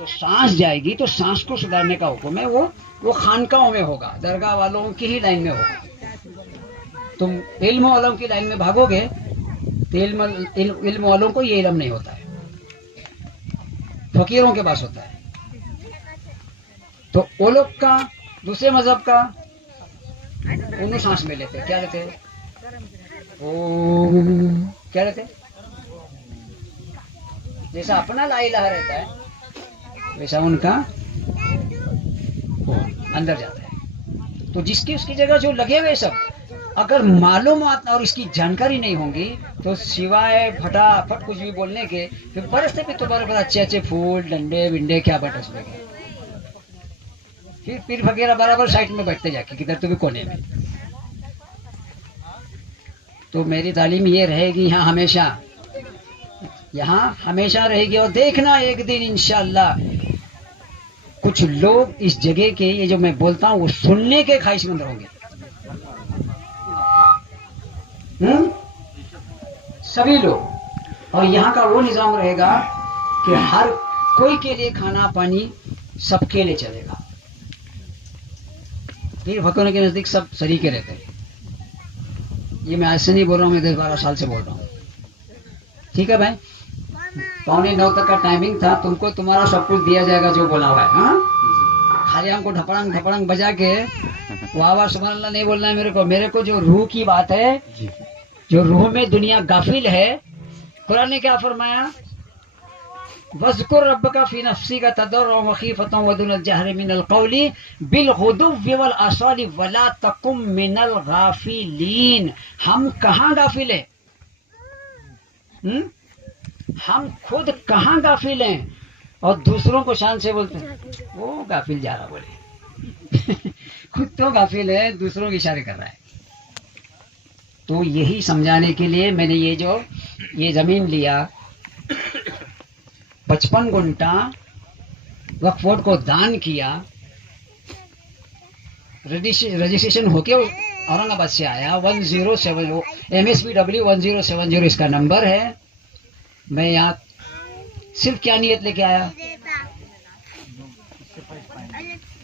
तो सांस जाएगी तो सांस को सुधारने का हुक्म है, वो खानकाओं में होगा, दरगाह वालों की ही लाइन में होगा। तुम इल्म वालों की लाइन में भागोगे तो इल्म वालों को ये इल्म नहीं होता है, फकीरों के पास होता है। तो वो लोग का, दूसरे मजहब का, उन्हें सांस में लेते, क्या लेते, ओ क्या लेते, जैसा अपना ला इलाहा रहता है वैसा उनका अंदर जाता है। तो जिसकी उसकी जगह जो लगे हुए सब, अगर मालूमात और इसकी जानकारी नहीं होंगी तो सिवाय फटाफट कुछ भी बोलने के, फिर बरसते भी तुम्हारे पास अच्छे अच्छे फूल डंडे विंडे क्या बरस लगे, फिर पीर फकीर बराबर साइड में बैठते जाके किधर तो भी कोने में। तो मेरी तालीम ये रहेगी यहाँ हमेशा रहेगी। और देखना एक दिन इंशाअल्लाह कुछ लोग इस जगह के, ये जो मैं बोलता हूँ वो सुनने के ख्वाहिशमंद होंगे। सभी लोग। और यहाँ का वो निजाम रहेगा कि हर कोई के लिए खाना पानी सबके लिए चलेगा। पीर फकीरों के नजदीक सब सरीके रहते हैं। ये मैं आज से नहीं बोल रहा हूँ, मैं 10-12 साल से बोल रहा हूँ। ठीक है भाई, 8:45 तक का टाइमिंग था, तुमको तुम्हारा सब कुछ दिया जाएगा जो बोला हुआ है। हाँ, खाली हमको ढपड़ंग ढपड़ंग बजा के वाह वाह सुभान अल्लाह नहीं बोलना है मेरे को जो रूह की बात है, जो रूह में दुनिया गाफिल है। कुरान ने क्या फरमाया, वज़्कुर रब्बका फी नफ्सिका तदर्रुअन व खीफतन व दुनल जहरि मिनल कौली बिलगुदुव्वि वल आसाली वला तकुम मिनल गाफिलीन। हम कहाँ गाफिल हैं? हम खुद कहाँ गाफिल हैं और दूसरों को शान से बोलते हैं वो गाफिल जा रहा बोले। खुद तो गाफिल है, दूसरों के इशारे कर रहा है। तो यही समझाने के लिए मैंने ये जमीन लिया, 55 गुंटा वक्फ बोर्ड को दान किया। रजिस्ट्रेशन होके औरंगाबाद से आया। 1070 MSPW 1070 इसका नंबर है। मैं यहाँ सिर्फ क्या नियत लेके आया,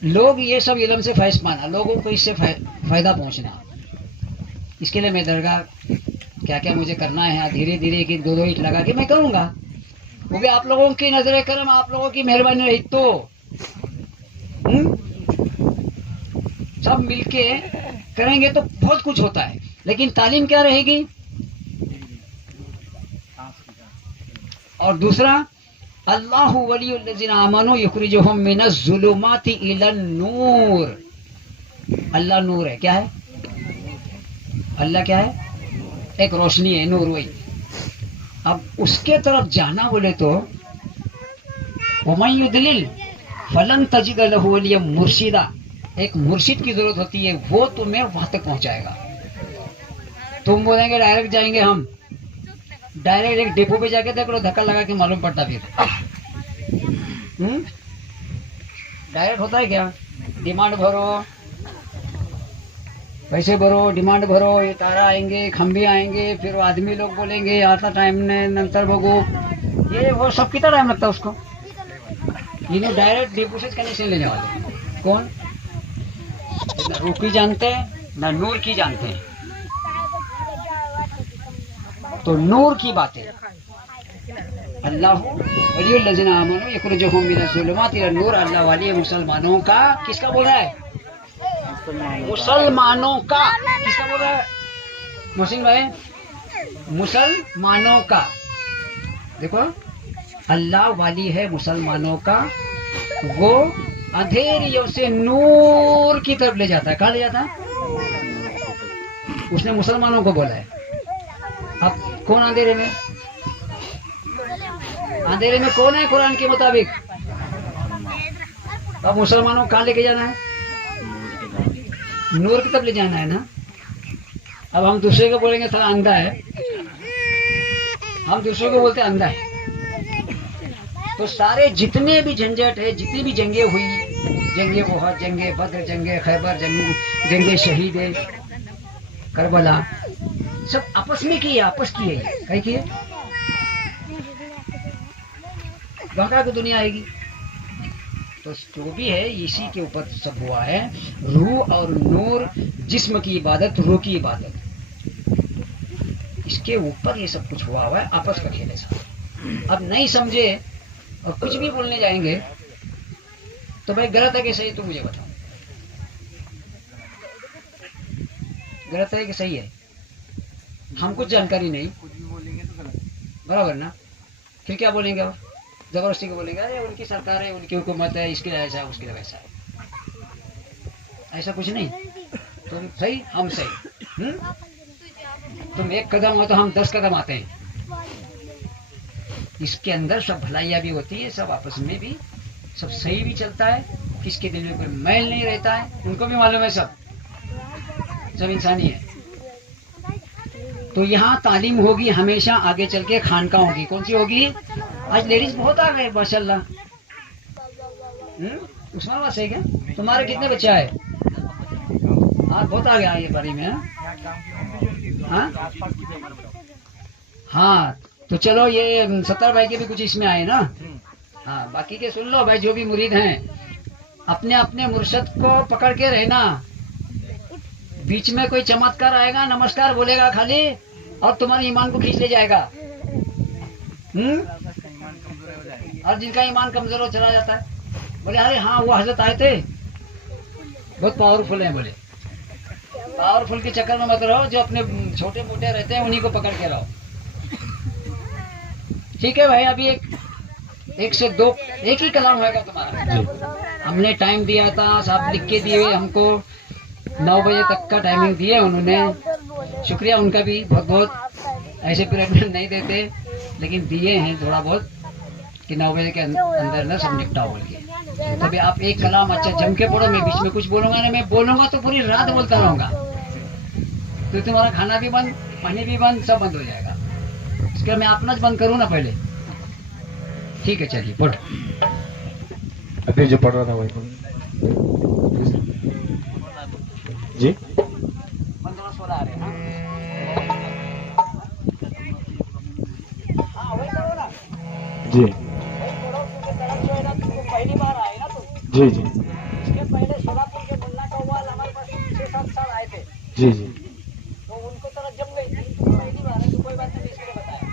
लोग ये सब इल्म से फैज पाना, लोगों को इससे फायदा पहुंचना। इसके लिए मैं दरगाह क्या क्या मुझे करना है धीरे धीरे एक 2-2 ईंट लगा के मैं करूंगा। वो भी आप लोगों की नजर करम, आप लोगों की मेहरबानी रही तो सब मिलके करेंगे तो बहुत कुछ होता है। लेकिन तालीम क्या रहेगी? और दूसरा, अल्लाहु वलियुल्लज़ीना आमनू युखरिजुहुम मिनज़्ज़ुलुमाति इलन नूर। अल्लाह नूर है। क्या है अल्लाह? क्या है? एक रोशनी है, नूर। वही अब उसके तरफ जाना बोले तो वमन युद्लिल फलन तजिद लहु वलिय्यन मुर्शिदा। एक मुर्शिद की जरूरत होती है, वो तुम्हें वहां तक पहुंचाएगा। तुम बोलेंगे डायरेक्ट जाएंगे, हम डायरेक्ट एक डिपो पे जाके देख लो, धक्का लगा के मालूम पड़ता फिर। डायरेक्ट होता है क्या? डिमांड भरो, पैसे भरो, डिमांड भरो, ये तारा आएंगे, खंभे आएंगे, फिर आदमी लोग बोलेंगे आता टाइम ने नंतर बगो, ये वो सब कितना टाइम लगता है उसको। ये डायरेक्ट डिपो से कनेक्शन लेने वाले कौन? ना रूह की जानते हैं ना नूर की जानते हैं। तो नूर की बातें, अल्लाहु वलियुल्लज़ीना आमनू युखरिजुहुम मिनज़्ज़ुलुमाति इलन नूर। अल्लाह वाली मुसलमानों का, किसका बोल रहा है? मुसलमानों का। किसका बोल रहा है मोहसिन भाई? मुसलमानों का। देखो, अल्लाह वाली है मुसलमानों का, वो अंधेरियों से नूर की तरफ ले जाता है। कहाँ ले जाता है? उसने मुसलमानों को बोला है। अब कौन अंधेरे में? अंधेरे में कौन है कुरान के मुताबिक? अब मुसलमानों को कहाँ लेके जाना है? नूर की तरफ ले जाना है ना। अब हम दूसरे को बोलेंगे थोड़ा अंधा है, हम दूसरे को बोलते अंधा है। तो सारे जितने भी झंझट है, जितनी भी जंगे हुई, जंगे ओहद, जंगे बद्र, जंगे खैबर, जंगे शहीद है करबला, सब आपस में किए, आपस की है। कहीं किए वहां की दुनिया आएगी। तो जो भी है इसी के ऊपर सब हुआ है। रूह और नूर, जिस्म की इबादत, रूह की इबादत, इसके ऊपर ये सब कुछ हुआ है, आपस का खेल है साहब। अब नहीं समझे और कुछ भी बोलने जाएंगे तो भाई गलत है कि सही, तो मुझे बताओ गलत है कि सही है। हम कुछ जानकारी नहीं, कुछ भी बोलेंगे तो गलत। बराबर ना। फिर क्या बोलेंगे और जबरदस्ती को बोलेंगे अरे उनकी सरकार है, उनकी हुकूमत है, इसके लिए ऐसा है, उसके लिए वैसा है। ऐसा कुछ नहीं। तुम सही हम सही। तुम एक कदम हो तो हम 10 कदम आते हैं। इसके अंदर सब भलाइयाँ भी होती है, सब आपस में भी सब सही भी चलता है, किसके दिल में कोई मैल नहीं रहता है, उनको भी मालूम है सब इंसानी है। तो यहाँ तालीम होगी हमेशा, आगे चल के खानका होगी। कौन सी होगी? आज लेडीज बहुत आ गए माशाल्लाह। उस्मान बात सही क्या? तुम्हारे कितने बच्चे आए? हाँ बहुत आ गया ये बारी में। हाँ हाँ तो चलो ये 70 भाई के भी कुछ इसमें आए ना। हाँ बाकी के सुन लो भाई, जो भी मुरीद हैं अपने अपने मुर्शद को पकड़ के रहना। बीच में कोई चमत्कार आएगा, नमस्कार बोलेगा खाली और तुम्हारे ईमान को खींच ले जाएगा। और जिनका ईमान कमजोर हो चला जाता है, बोले अरे हाँ वो हजरत आए थे, बहुत पावरफुल है। बोले पावरफुल के चक्कर में मत रहो, जो अपने छोटे मोटे रहते हैं उन्हीं को पकड़ के रहो। ठीक है भाई, अभी एक से दो एक ही कलाम होगा तुम्हारा। हमने टाइम दिया था, साहब लिख के दिए हमको, 9 बजे तक का टाइमिंग दिए उन्होंने। शुक्रिया उनका भी बहुत बहुत। ऐसे पीरियड में नहीं देते लेकिन दिए हैं थोड़ा बहुत कि 9 बजे के अंदर ना सब निपटाओ बोल के। तो भी आप एक कलाम अच्छा जम के पढ़ो, मैं बीच में कुछ बोलूंगा ना, मैं बोलूंगा तो पूरी रात बोलता रहूंगा, तो तुम्हारा खाना भी बंद, पानी भी बंद, सब बंद हो जाएगा। इसके मैं अपना बंद करूँ ना पहले। ठीक है चलिए पढ़ो। अभी जो पढ़ रहा था वही जी। 15-16 आ रहे हैं जी पहली बार आए ना तुम। जी जी इसके पहले सोलापुर के मुन्ना कव्वाल हमारे पास 6-7 साल आए थे, जी जी तो उनको तरह जम गई थी। पहली बार है तो कोई बात नहीं, इसलिए बताया।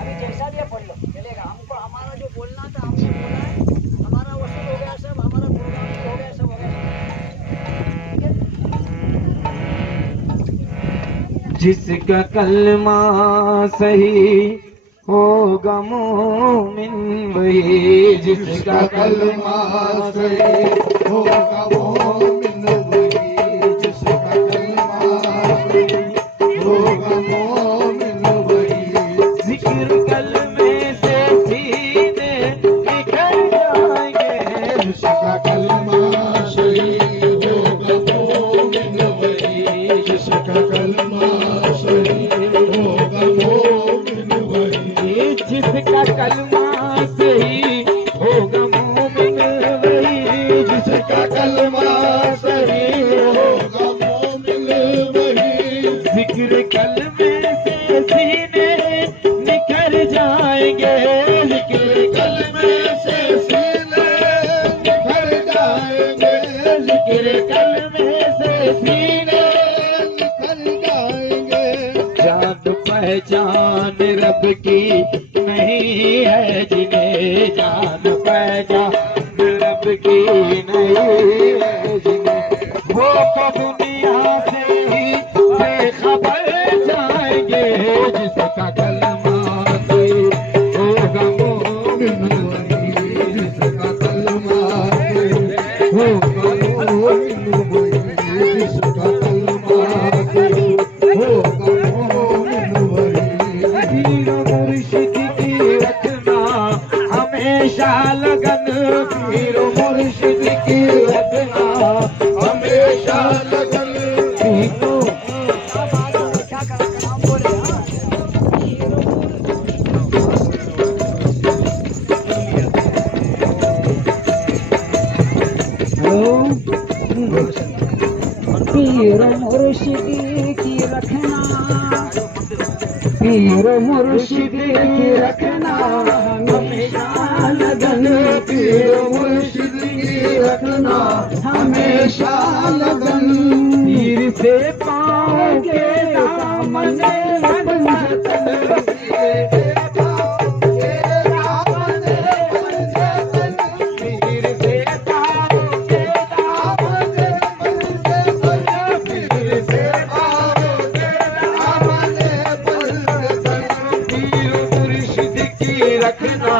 अभी जैसा भी पढ़ लो चलेगा। हमको हमारा जो बोलना था हमने बोला है, हमारा वसूल हो गया सब, हमारा प्रोग्राम हो गया, सब हो गया। जिसका कलमा सही होगा मोमिन वही, जिसका कलमा सही होगा मोमिन वही, जिसका कलमा सही होगा मोमिन वही। जिक्र कलमे से सीने निकल जाएंगे, जिसका कलमा सही होगा मोमिन वही, जिसका कलमा सही होगा मोमिन वही, जिसका कलमा सही होगा मोमिन वही, जिसका कलमा सही होगा मोमिन वही। जिक्र कलमे से सीने निखर जाएंगे, जिक्र कलमे से सीने निखर जाएंगे, जिक्र कलमे से सीने निखर जाएंगे। जान पहचान रब की नहीं है जिन्हें, जान पहचान रब की नहीं है जिन्हें, वो तो दुनिया से ही बेखबर जाएंगे, जिसका कलमा सही होगा मोमिन वही, जिसका कलमा सही होगा मोमिन वही, जिसका कलमा सही होगा मोमिन वही। पीर मुर्शिद की रखना हमेशा लगन, पीर मुर्शिद की रखना हमेशा लगन। तीनों पीर मुर्शिद की रखना, पीर मुर्शिद की रखना हमेशा लगन, पीर मुर्शिद हमेशा लगन, पीर से पाओगे दामन पंजतन, रखना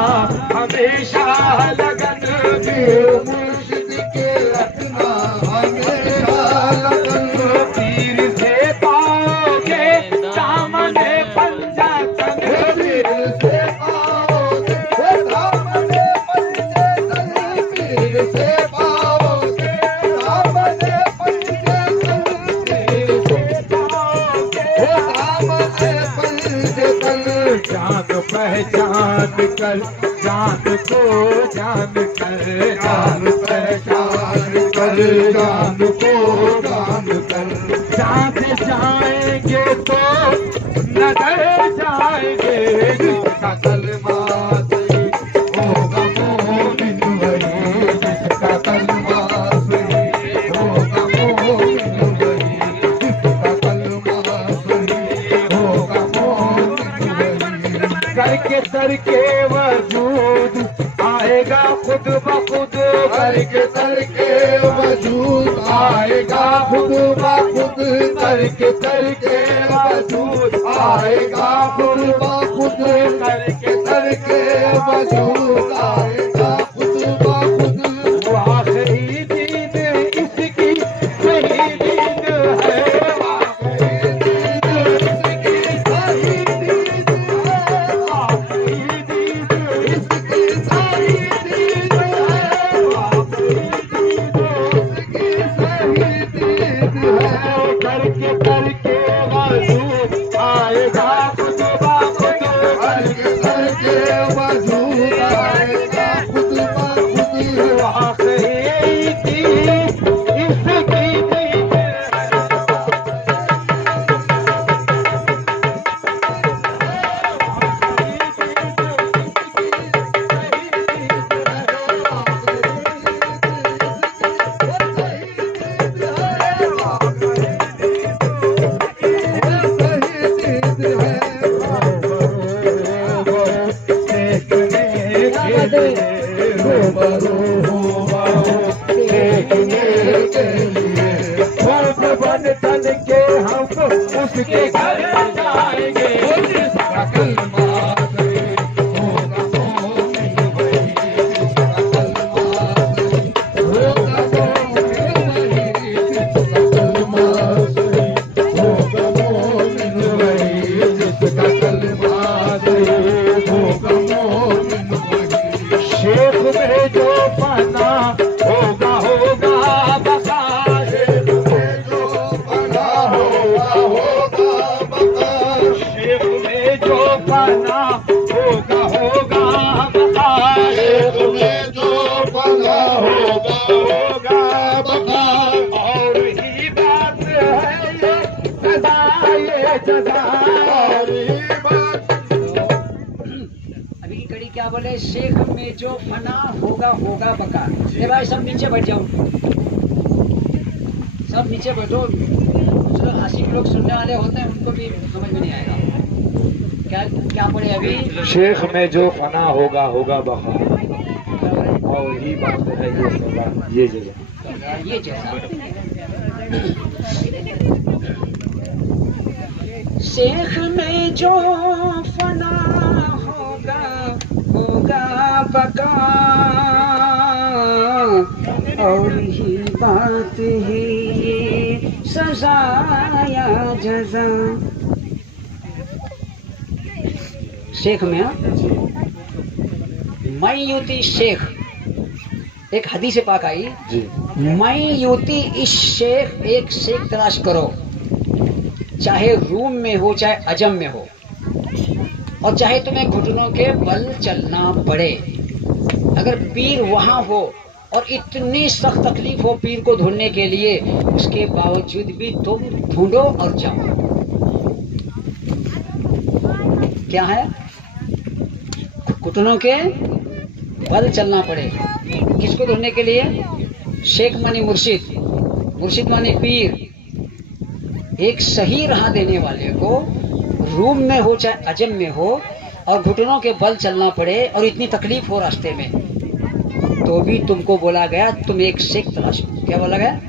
हमेशा लगन, मुर्शिद के रखना हमेशा लगन, पीर से पाओगे दामन पंजतन, पीर से पाओगे दामन पंजतन, पीर से पाओगे दामन पंजतन, पीर से पाओगे दामन पंजतन। जान पहचान कर जान को जान कर, जान पहचान कर जान को जान कर, साथ जाएंगे तो नजर जाएंगे, जिसका कलमा सही होगा मोमिन वही, जिसका कलमा सही होगा मोमिन वही, जिसका कलमा सही होगा मोमिन वही। करके सर के वजूद आएगा खुद ब खुद, करके सर के वजूद आएगा खुद ब खुद, करके सर के वजूद आएगा खुद ब खुद, करके सर के वजूद आएगा खुद ब खुद। वो आखिरी दीन इसकी सही दीन है, आखिरी दीन इसकी सही दीन है, आखिरी दीन इसकी सही दीन है, आखिरी दीन इसकी सही दीन है। करके करके वजूद आएगा खुद ब खुद, करके करके वजूद आएगा खुद ब खुद, आखिरी दीन इसकी दीन है। बन के हम उसके घर जाएंगे, जिसका कलमा सही होगा मोमिन वही, जिसका कलमा सही होगा मोमिन वही, जिसका कलमा सही होगा मोमिन वही, जिसका कलमा सही होगा मोमिन वही। शेख में जो पना होगा होगा बका, शेख में जो पना होगा होगा बका, शेख में जो पना होगा होगा बका, शेख में जो पना होगा होगा बका। और ही बात है ये सदा, ये सदा और ही बात। अभी की कड़ी क्या बोले, शेख में जो फना होगा होगा बका। ये भाई सब नीचे बैठ जाओ, सब नीचे बैठो, कुछ लोग आशिक लोग सुनने वाले होते हैं, उनको भी समझ में नहीं आएगा। क्या क्या बोले अभी, शेख में जो फना होगा होगा बका, और ही बात है ये सदा, ये जगह ये जैसा शेख में जो फना होगा होगा बका, और ही बात ही सजा या जजा। शेख में मैं युति शेख, एक हदीस पाक आई, मैं युति इस शेख, एक शेख तलाश करो, चाहे रूम में हो चाहे अजम में हो, और चाहे तुम्हें घुटनों के बल चलना पड़े। अगर पीर वहां हो और इतनी सख्त तकलीफ हो पीर को ढूंढने के लिए, उसके बावजूद भी तुम ढूंढो और जाओ। क्या है, घुटनों के बल चलना पड़े। किसको ढूंढने के लिए? शेख मनी मुर्शिद। मुर्शिद माने पीर, एक सही राह देने वाले को रूम में हो चाहे अजम में हो और घुटनों के बल चलना पड़े और इतनी तकलीफ हो रास्ते में, तो भी तुमको बोला गया तुम एक शेख तलाश करो। क्या बोला गया?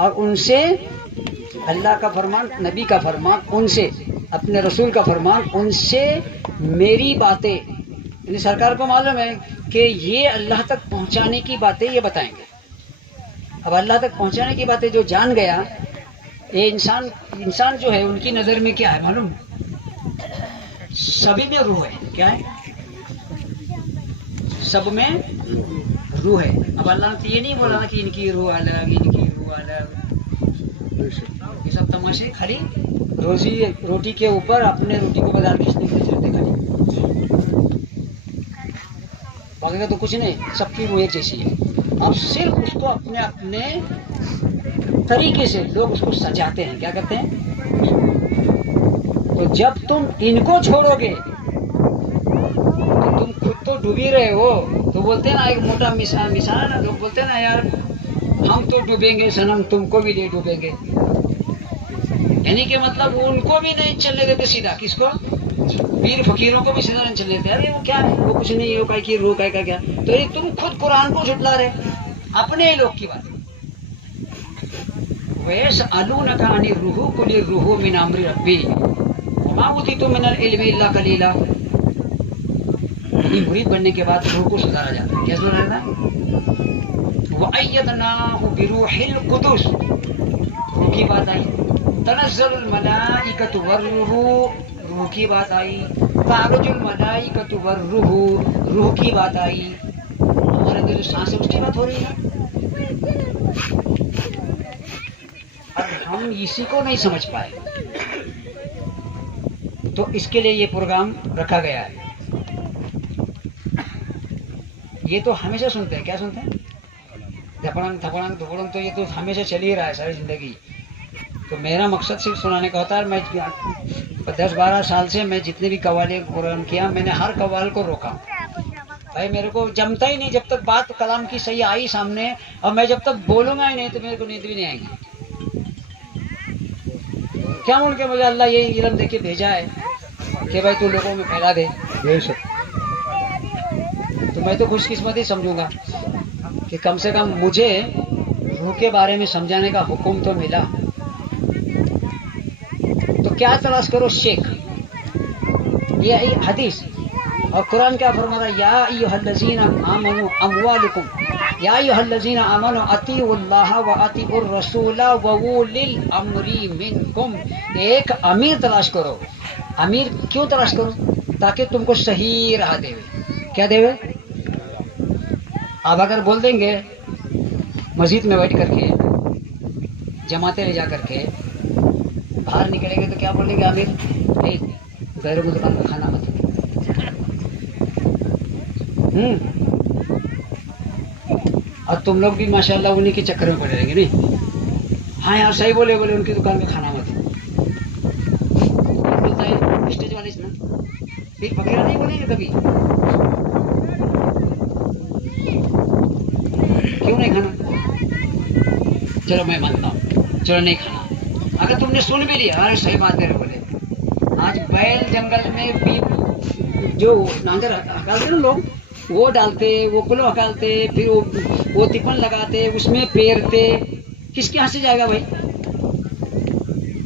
और उनसे अल्लाह का फरमान, नबी का फरमान, उनसे अपने रसूल का फरमान, उनसे मेरी बातें, यानी सरकार को मालूम है कि ये अल्लाह तक पहुंचाने की बातें ये बताएंगे। अब अल्लाह तक पहुंचाने की बातें जो जान गया, ये इंसान जो है उनकी नजर में क्या है मालूम? सभी में रूह है। क्या है? सब में रूह है। अब अल्लाह ने ये नहीं बोला कि इनकी रूह अलग, इनकी रूह अलग, ये सब तमाशे खाली रोटी के ऊपर अपने रोटी को बाजार खींचने के लिए चलते खाली, बाकी का तो कुछ नहीं, सबकी रूह एक जैसी है। अब सिर्फ उसको अपने अपने तरीके से लोग उसको सजाते हैं। क्या करते हैं? तो जब तुम इनको छोड़ोगे तो तुम खुद तो डूबी रहे हो। तो बोलते हैं ना, एक मोटा मिसाल है ना, लोग बोलते हैं ना, यार हम तो डूबेंगे सनम, तुमको भी ले डूबेंगे। यानी कि मतलब उनको भी नहीं चलने देते सीधा। किसको? पीर फकीरों को भी सीधा नहीं चलने देते। अरे वो क्या है, वो कुछ नहीं, वो काय की रूह काय का क्या। तो ये तुम खुद कुरान को झुटला रहे, अपने ही लोग की बात। वैस अलूनका अनिर रूह कुल रूह मिन अम्रि रब्बी वमा उतीतु मिनल इल्मि इल्ला कलीला। मुरीद बनने के बाद रूह को सुधारा जाता है। क्या सुधारा जाता है? वअय्यदनाहु बिरूहिल कुदुस, रूह की बात आई। तनज़्ज़लुल मलाइकतु वर्रूह, रूह की बात आई। तारुजुल मलाइकतु वर्रूह, रूह की बात आई। हमारे अंदर जो सांस है उसकी बात हो रही है, और हम इसी को नहीं समझ पाए। तो इसके लिए ये प्रोग्राम रखा गया है। ये तो हमेशा सुनते हैं। क्या सुनते हैं? धपड़ंग थपड़ंग धुपड़ंग, तो ये तो हमेशा चल ही रहा है सारी जिंदगी। तो मेरा मकसद सिर्फ सुनाने का होता है। मैं 10-12 साल से मैं जितने भी कव्वाली प्रोग्राम किया, मैंने हर कव्वाल को रोका। भाई मेरे को जमता ही नहीं जब तक बात कलाम की सही आई सामने, और मैं जब तक बोलूंगा ही नहीं तो मेरे को नींद भी नहीं आएगी। क्या बोल के मुझे अल्लाह ये इल्म देके भेजा है कि भाई तू लोगों में फैला दे, तो मैं तो खुशकिस्मती समझूंगा कि कम से कम मुझे रूह के बारे में समझाने का हुक्म तो मिला। तो क्या तलाश करो? शेख। ये हदीस और कुरान क्या फरमा रहा है? या अय्युहल्लज़ीना आमनू अमवालुकुम, या अय्युहल्लज़ीना आमनू अतीउल्लाह व अतीउर रसूला व उलिल अम्री मिनकुम। एक अमीर तलाश करो। अमीर क्यों तलाश करो? ताकि तुमको सही राह देवे। क्या देवे? अब अगर बोल देंगे मस्जिद में बैठ करके, जमाते ले जा करके, बाहर निकलेंगे तो क्या बोलेंगे आमिर? गैरों की दुकान का खाना मत। और तुम लोग भी माशाल्लाह उन्हीं के चक्कर में पड़े रहेंगे। नहीं? हाँ यार सही बोले, उनकी दुकान का खाना मत। बोलता है स्टेज वाले इसमें फिर फकीरा नहीं बोलेंगे कभी। क्यों नहीं खाना? चलो मैं मानता हूँ, चलो नहीं खाना। अगर तुमने सुन भी लिया, अरे सही बात है बोले। आज बैल जंगल में भी जो नांगर हकालते ना लोग, वो डालते, वो कुलो हकालते, फिर वो तिपन लगाते, उसमें पेरते। किसके यहाँ से जाएगा भाई?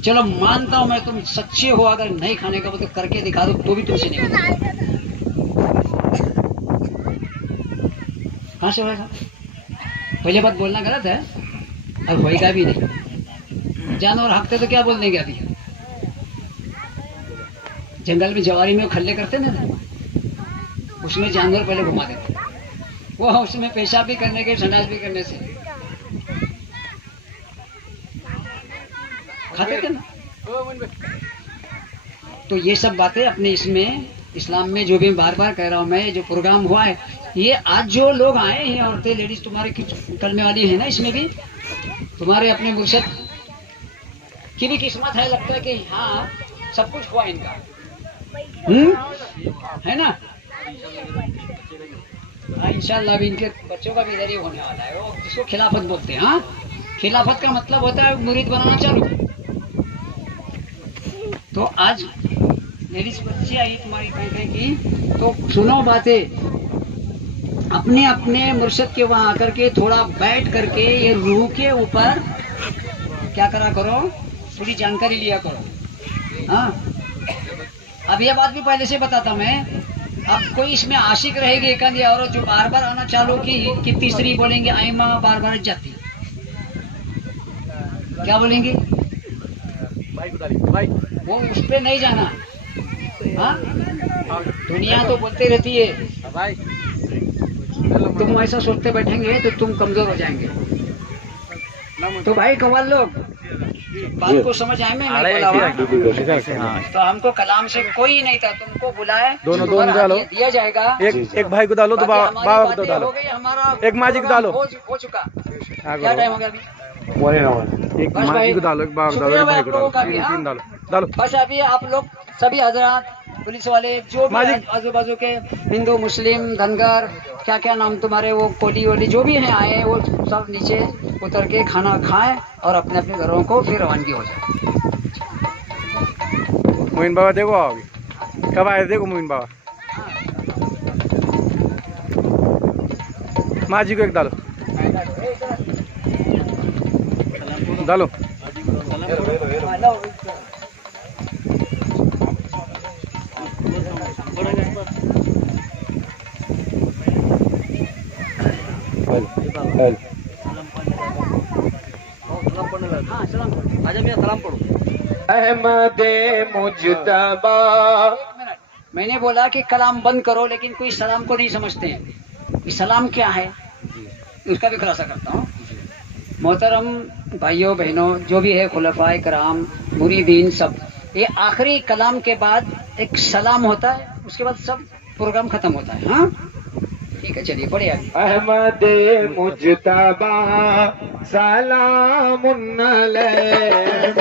चलो मानता हूं मैं, तुम सच्चे हो, अगर नहीं खाने का तो करके दिखा दो तो भी तुमसे नहीं होगा। कहाँ से होगा? पहले बात बोलना गलत है और होएगा भी नहीं। जानवर हकते तो क्या बोल देंगे? अभी जंगल में जवारी में खल्ले करते ना, उसमें जानवर पहले घुमा देते, वो उसमें पेशाब भी करने के, संडास भी करने से खाते थे ना। तो ये सब बातें अपने इसमें इस्लाम में, जो भी बार बार कह रहा हूं मैं, जो प्रोग्राम हुआ है, ये आज जो लोग आए हैं, औरतें लेडीज तुम्हारे कलमे वाली है ना, इसमें भी तुम्हारे अपने मुर्शिद की भी किस्मत है। लगता है कि हाँ सब कुछ हुआ इनका, है ना? इंशाल्लाह भी इनके बच्चों का भी इधर ही होने वाला है। वो जिसको खिलाफत बोलते हैं। हाँ, खिलाफत का मतलब होता है मुरीद बनाना चालू। तो आज लेडीज बच्ची आई तुम्हारी कहीं की, तो सुनो बातें अपने अपने मुर्शद के वहां आकर के थोड़ा बैठ करके ये रूह के ऊपर क्या करा करो, थोड़ी जानकारी लिया करो। हाँ, अब ये बात भी पहले से बताता मैं। अब कोई इसमें आशिक रहेगी एक आधी और जो बार बार आना चालू की तीसरी बोलेंगे आईमा बार बार जाती, क्या बोलेंगे भाई वो उस पे नहीं जाना। हाँ, दुनिया तो बोलते रहती है, भाई तुम ऐसा सोचते बैठेंगे तो तुम कमजोर हो जाएंगे। तो भाई कव्वाल लोग बात को समझ आए में नहीं बोला हुआ? तो हमको कलाम से कोई नहीं था, तुमको बुलाए दोनों डालो, दिया जाएगा। एक भाई को डालो तो बाबा को डालो, हो गई हमारा एक माजी को डालो। हो चुका। क्या टाइम हो गया अभी? एक बस भाई, माजी को डालो, एक बाबा को डालो, एक भाई को शुक्रिया भाई, डालो, आप लोगों का भी, 3 डालो डालो। बस अभी आप लोग सभी हजरात, पुलिस वाले, जो भी आजू बाजू के हिंदू मुस्लिम धनगर क्या क्या नाम तुम्हारे, वो कोली वोली जो भी हैं आए, वो सब नीचे उतर के खाना खाएं और अपने अपने घरों को फिर रवानगी हो जाए। मोइन बाबा देखो आओगे कब आए, देखो मोइन बाबा। माजी को एक डालो डालो। अहमदे मुजतबा। मैंने बोला कि कलाम बंद करो, लेकिन कोई सलाम को नहीं समझते हैं कि सलाम क्या है, उसका भी खुलासा करता हूँ। मोहतरम भाइयों बहनों, जो भी है खुलफाए कराम मुरीदीन सब, ये आखिरी कलाम के बाद एक सलाम होता है, उसके बाद सब प्रोग्राम खत्म होता है। हाँ ठीक है, चलिए पढ़िए अभी। अहमदे मुजतबा सलामुन अलैहि।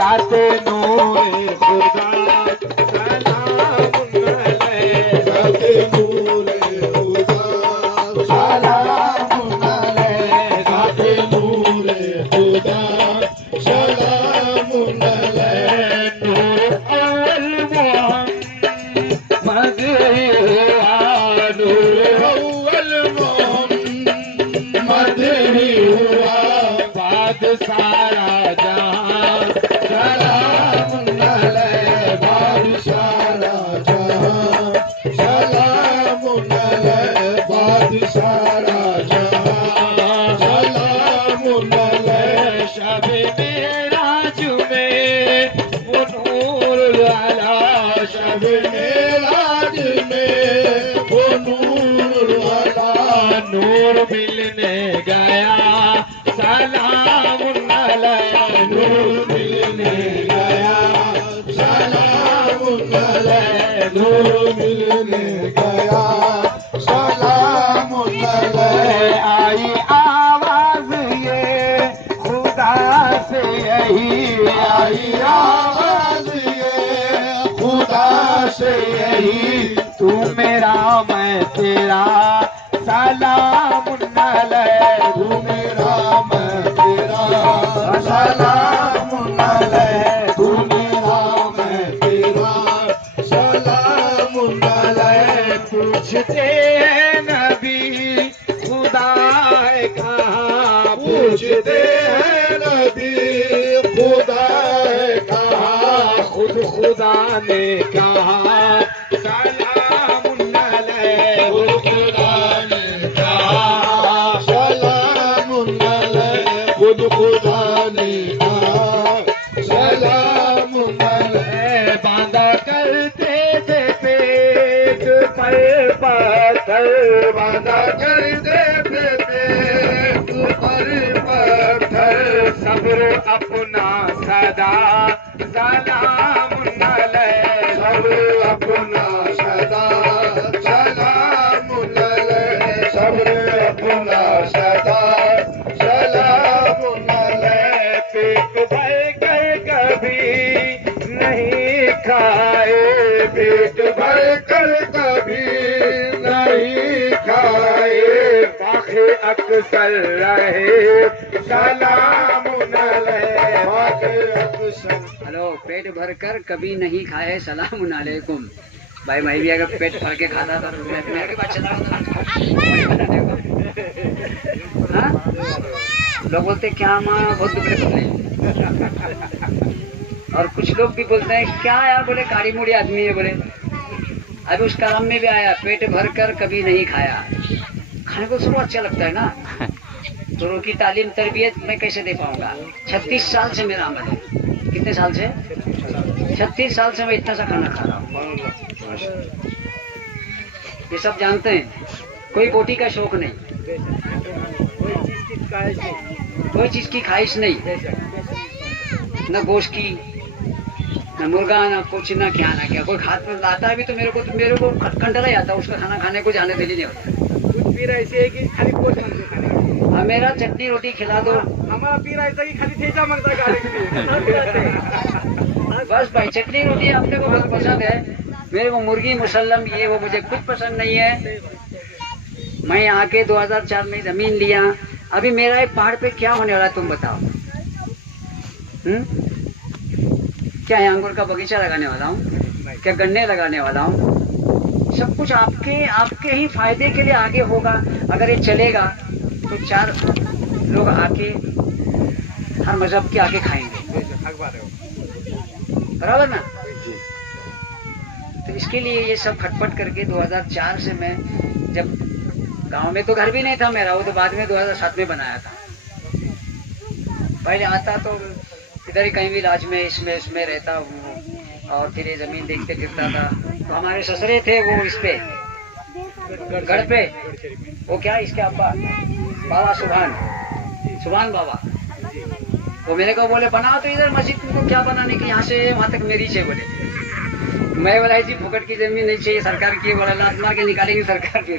जाते नूरे खुदा सलामुन अलैहि। जाते नूरे खुदा सलामुन अलैहि। जाते नूरे खुदा सलामुन अलैहि। नूर अल मोहम्मद हुआ, नूर अल मोहम्मद ही हुआ, बाद सारा नूर मिलने गया सलामुन अलैहि। नूर मिलने गया सलामुन अलैहि। नूर मिलने गया सलामुन अलैहि। आई आवाज ये खुदा से यही, आई आवाज ये खुदा से यही, तू मेरा मैं तेरा सलामुन अलैहि। तू मेरा मैं तेरा सलामुन अलैहि। तू मेरा मैं तेरा सलामुन अलैहि। पूछते हैं नबी खुदा है कहाँ, पूछते हैं नबी खुदा है कहाँ, खुद खुदा ने कहा सलामुन अलैहि। खुद खुदा ने कहा सलामुन अलैहि। खुद खुदा ने कहा सलामुन अलैहि। बांधा करते थे पेट पर पत्थर, बांधा करते थे पेट पर पत्थर, सब्र अपना सदा सलामुन कभी नहीं खाए, पेट भर कर कभी नहीं खाए, पाखे अक्सर रहे सलाम अलैकुम, पाखे अक्सर। हेलो, पेट भर कर कभी नहीं खाए सलाम अलैकुम। भाई मैं भी अगर पेट भर के खाता था तो मेरे के पास चला होता। हाँ? लोग बोलते क्या माँ बहुत दुबले पतले, और कुछ लोग भी बोलते हैं क्या यार, बोले काली मुड़ी आदमी है बोले। अभी उस कलाम में भी आया, पेट भर कर कभी नहीं खाया। खाने को सबको अच्छा लगता है ना, तो की तालीम तरबियत मैं कैसे दे पाऊंगा। 36 साल से मेरा अमल है। कितने साल से? 36 साल से मैं इतना सा खाना खा रहा हूँ। ये सब जानते हैं, कोई बोटी का शौक नहीं, कोई चीज की ख्वाहिश नहीं, न गोश्त की, न मुर्गा, न कुछ, न क्या ना क्या। कोई खाता लाता है भी तो मेरे को कंटाला ही आता है, उसका खाना खाने को जाने दिल ही नहीं होता। कुछ पीर ऐसे है कि खाली कोच मांगते खाने। अब मेरा चटनी रोटी खिला दो। हमारा पीर ऐसा कि खाली ठेचा मांगता है खाने के लिए। बस भाई चटनी रोटी अपने को बहुत पसंद है। मेरे को मुर्गी मुसल्लम ये वो मुझे कुछ पसंद नहीं है। मैं यहाँ के 2004 में जमीन लिया। अभी मेरा एक पहाड़ पे क्या होने वाला है तुम बताओ? क्या है, अंगूर का बगीचा लगाने वाला हूँ, क्या गन्ने लगाने वाला हूँ? सब कुछ आपके ही फायदे के लिए आगे होगा। अगर ये चलेगा तो 4 लोग आके हर मजहब के आके खाएंगे, बराबर ना? तो इसके लिए ये सब खटपट करके 2004 से मैं, जब गांव में तो घर भी नहीं था मेरा, वो तो बाद में 2007 में बनाया था। पहले आता तो इधर ही कहीं भी इलाज में इसमें रहता हूँ, और फिर ये जमीन देखते फिरता था। तो हमारे ससुरे थे वो इस पे गढ़ पे, वो क्या इसके अब्बा बाबा सुभान बाबा, वो मेरे को बोले बनाओ तो इधर मस्जिद, तुमको क्या बनाने की, यहाँ से वहां तक मेरी चाहिए बोले। मैं बोला जी फुकट की जमीन नहीं चाहिए, सरकार की। बोला लात मार के निकालेगी सरकार की।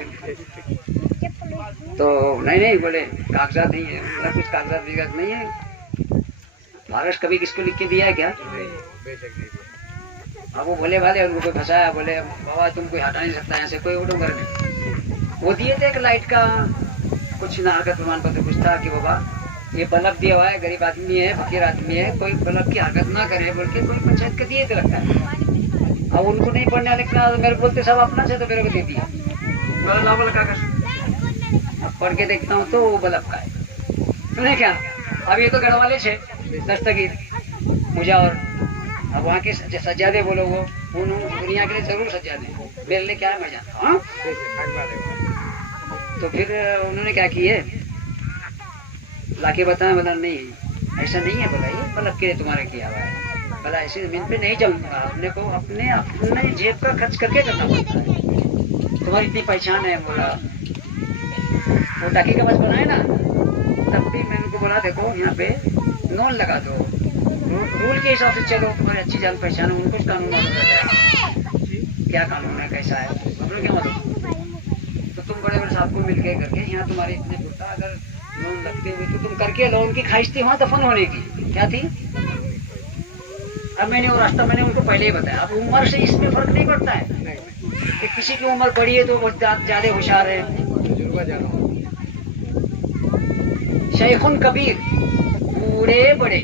तो नहीं बोले कागजात नहीं है। बोला कुछ कागजात विगत नहीं है, महाराज कभी किसको लिख के दिया है क्या? अब वो भोले भाले उनको कोई फंसाया, बोले बाबा तुम कोई हटा नहीं सकता यहाँ से, कोई उठो घर में। वो दिए थे एक लाइट का कुछ नाहरकत प्रमाण पत्र कुछ था कि बाबा ये बल्ब दिया हुआ है, गरीब आदमी है, फकीर आदमी है, कोई बल्ब की हरकत ना करे बोल के कोई पंचायत के दिए थे लगता है। अब उनको नहीं पढ़ने लिखना, मेरे बोलते सब अपना से, तो मेरे को दे दिया। अब पढ़ के देखता हूँ तो वो बल्ब का है। सुने क्या, अब ये तो घर वाले थे दस्तगीर मुझे, और अब वहाँ के सज्जादे बोलो वो दुनिया के लिए जरूर सज्जादे, मेरे लिए क्या है मैं जानता हूँ। तो फिर उन्होंने क्या किए, लाके बताया, बोला नहीं ऐसा नहीं है, बोला ये बल्ब के लिए तुम्हारा किया हुआ है, बोला ऐसी जमीन पे नहीं जाऊंगा, अपने को अपने जेब का खर्च करके करना पड़ता है, तुम्हारी इतनी पहचान है। बोला वो टाकी का बस बनाए ना, तब भी मैं उनको बोला देखो यहाँ पे नॉन लगा दो, रूल के हिसाब से चलो, तुम्हारी अच्छी जान पहचान, उनको कुछ कानून मालूम रहता है, क्या कानून है कैसा है, मतलब क्या मतलब। तो तुम बड़े बड़े साहब को मिल के करके यहाँ तुम्हारे इतने बुढ़ा अगर लोन लगते हुए तो तुम करके लो, उनकी ख्वाहिश थी वहाँ दफन होने की, क्या थी। अब मैंने वो रास्ता मैंने उनको पहले ही बताया। अब उम्र से इसमें फर्क नहीं पड़ता है कि किसी की उम्र बड़ी है तो वो ज्यादा होशियार है। शेखुन कबीर, बूढ़े बड़े,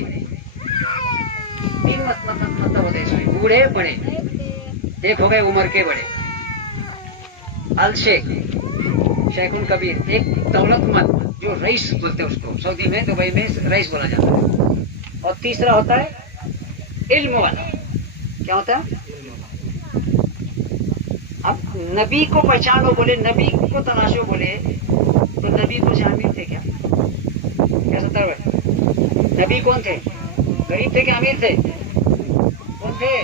तीन मतलब होते हैं, बूढ़े बड़े, एक हो गए उम्र के बड़े, अल शेख, शेखुन कबीर, एक दौलतमंद जो रईस बोलते हैं उसको, सऊदी में दुबई में रईस बोला जाता है, और तीसरा होता है इल्म वाला। क्या होता है? अब नबी को पहचानो बोले, नबी को तलाशो बोले, तो नबी को अमीर थे क्या? क्या सत्तर भाई, नबी कौन थे? गरीब थे क्या अमीर थे? कौन थे?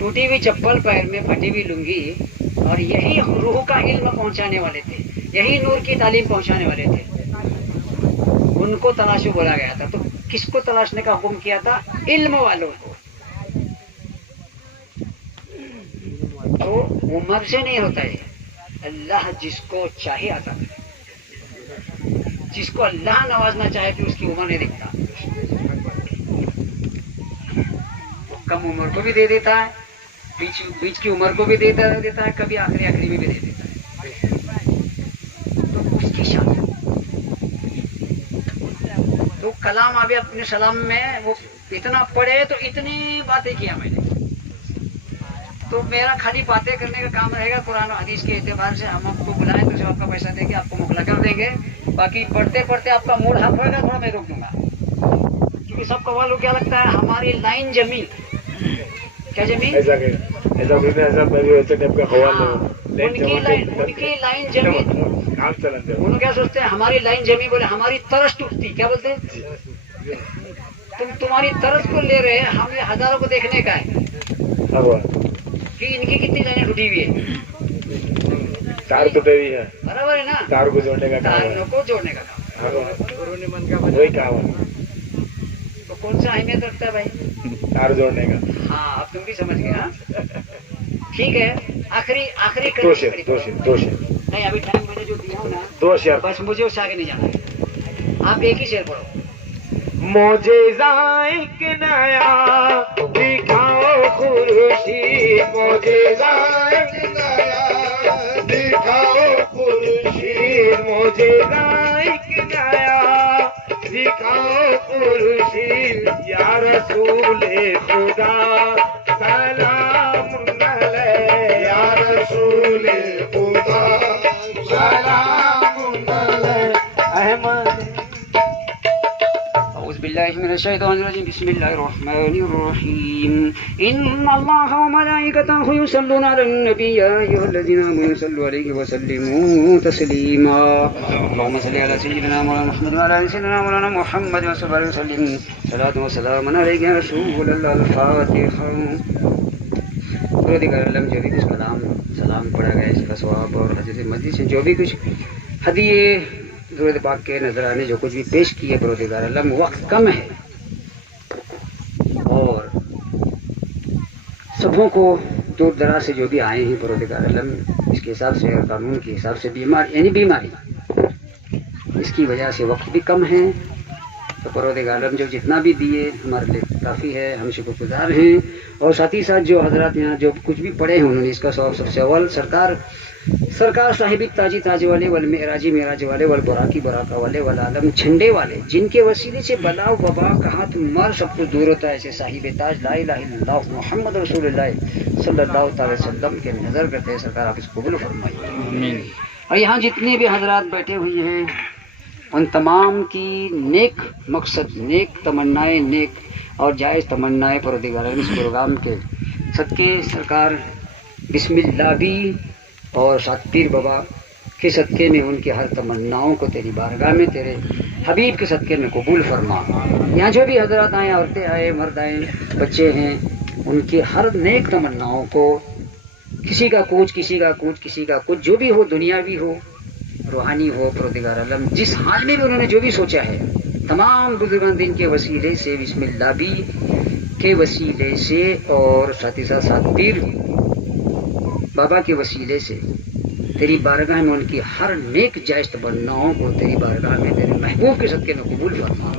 टूटी हुई चप्पल, पैर में फटी हुई लुंगी, और यही रूह का इल्म पहुंचाने वाले थे, यही नूर की तालीम पहुंचाने वाले थे, उनको तलाशो बोला गया था। तो किसको तलाशने का हुक्म किया था? इल्म वालों को। तो उम्र से नहीं होता है, अल्लाह जिसको चाहे आता है, जिसको अल्लाह नवाजना चाहे तो उसकी उम्र नहीं दिखता। कम उम्र को भी दे देता है, बीच की उम्र को भी देता है, कभी आखिरी में भी दे देता है। तो उसकी शान। तो कलाम अभी अपने सलाम में वो इतना पढ़े तो इतनी बातें किया मैंने। तो मेरा खाली बातें करने का काम रहेगा। कुरान और हदीस के एतबार से हम आपको बुलाएं तो आपका पैसा देंगे, आपको मुखला कर देंगे। बाकी पढ़ते पढ़ते आपका मूड हाफ होगा, थोड़ा मैं रोक दूंगा, क्योंकि सबको वालों क्या लगता है हमारी लाइन जमी। क्या जमी? ऐसा उनकी लाइन जमी। उन्होंने क्या सोचते हैं हमारी लाइन जमी, बोले हमारी तरस टूटती। क्या बोलते हैं? तुम्हारी तरस को ले रहे हैं, हमें हजारों को देखने का है कि इनकी कितनी लाइनें टूटी हुई है। तार टूटे हुई है, बराबर है ना? तार को जोड़ने का काम है। तारों को जोड़ने का काम। वही काम है। तो कौन सा अहमियत रखता है भाई? तार जोड़ने का। हाँ, अब तुम भी समझ गए। हाँ ठीक है। आखिरी दो शेर। नहीं, अभी टाइम मैंने जो दिया हूँ ना, 2 शेर। बस मुझे उससे आगे नहीं जाना है। आप एक ही शेर पढ़ो। मोजेज़ा एक नया दिखाओ खुर्शीद, मोजेज़ा एक नया दिखाओ खुर्शीद, मोजेज़ा एक नया दिखाओ खुर्शीद, या रसूले खुदा सलाम अलैह, या रसूले खुदा सलाम अलैह। अहमद बिस्मिल्लाहिर्रहमानिर्रहीम। इन्नल्लाह व मलाइकतहु युसल्लूना अलन नबी या अय्युहल्लज़ीना आमनू सल्लु अलैहि व सल्लिमू तस्लीमा। अल्लाहुम्मा सल्लि अला सय्यिदिना मौलाना मुहम्मद व अला सय्यिदिना मौलाना मुहम्मद व सल्लल्लाहु अलैहि वसल्लम। सलातु व सलामुन अलैका या रसूलल्लाह। अल-फातिहा। जो भी कुछ कलाम सलाम पढ़ा गया इसका सवाब और हदीस मजीद से जो भी कुछ हदिये दुरूद पाक के नजराने जो कुछ भी पेश किए परवरदिगार आलम, वक्त कम है और सबों को दूर दराज से जो भी आए हैं परवरदिगार आलम, इसके हिसाब से और कानून के हिसाब से बीमारी इसकी वजह से वक्त भी कम है। तो परवरदिगार आलम जो जितना भी दिए हमारे लिए काफ़ी है, हम शुक्रगुजार हैं। और साथ ही साथ जो हजरात यहाँ जो कुछ भी पढ़े हैं उन्होंने इसका सवाब सबसे अव्वल सरकार साहिबी ताजी ताज वाले वल मेराजी वाले वल बुराकी बुराका वाले वल आलम झंडे वाले, जिनके वसीले से बला वबा कहा तुम मर सब कुछ दूर होता है, ऐसे साहिब ताज ला इलाहा इल्लल्लाह मुहम्मद रसूलुल्लाह सल्लल्लाहु अलैहि वसल्लम के नजर करते हैं। सरकार आप इसको कबूल फरमाइए। और यहाँ जितने भी हजरात बैठे हुए हैं उन तमाम की नेक मकसद, नेक तमन्नाएं, नेक और जायज़ तमन्नाएं परवरदिगार इस प्रोग्राम के सदके सरकार बिस्मिल्लाह भी और साथ पीर बाबा के सदके में उनके हर तमन्नाओं को तेरी बारगाह में तेरे हबीब के सदके में कबूल फरमा। यहाँ जो भी हजरात आए, औरतें आए, मर्द आए, बच्चे हैं, उनकी हर नेक तमन्नाओं को, किसी का कुछ किसी का कुछ, जो भी हो, दुनियावी हो रूहानी हो, परवरदिगार आलम जिस हाल में भी उन्होंने जो भी सोचा है, तमाम बुजुर्गान दिन के वसीले से, बिस्मिल्लाह भी के वसीले से और साथ ही साथ पीर बाबा के वसीले से तेरी बारगाह में उनकी हर नेक जायज़ तमन्नाओं को तेरी बारगाह में तेरे महबूब के सदके में कबूल फरमा,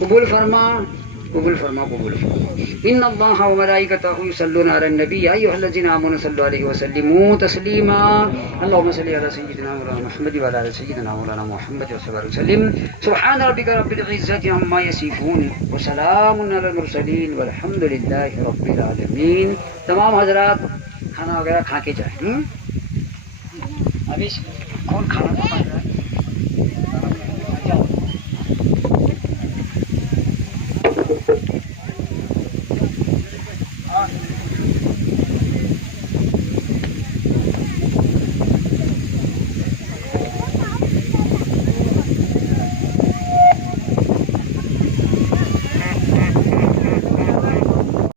कबूल फरमा, कबूल फरमा, कबूल फरमा। इन्नल्लाह व मलाइकतहु युसल्लूना अलन नबी या अय्युहल्लज़ीना आमनू सल्लु अलैहि व सल्लिमू तस्लीमा। अल्लाहुम्मा सल्लि अला सय्यिदिना मौलाना मुहम्मद व अला सय्यिदिना मौलाना मुहम्मद व सल्लल्लाहु अलैहि वसल्लम। सुब्हान रब्बिका रब्बिल इज्जति अम्मा यसिफून व सलामुन अलल मुरसलीन वल्हम्दुलिल्लाहि रब्बिल आलमीन। तमाम हजरात खाना वगैरह खा के जाए। अभी कौन खाना खा रहा है?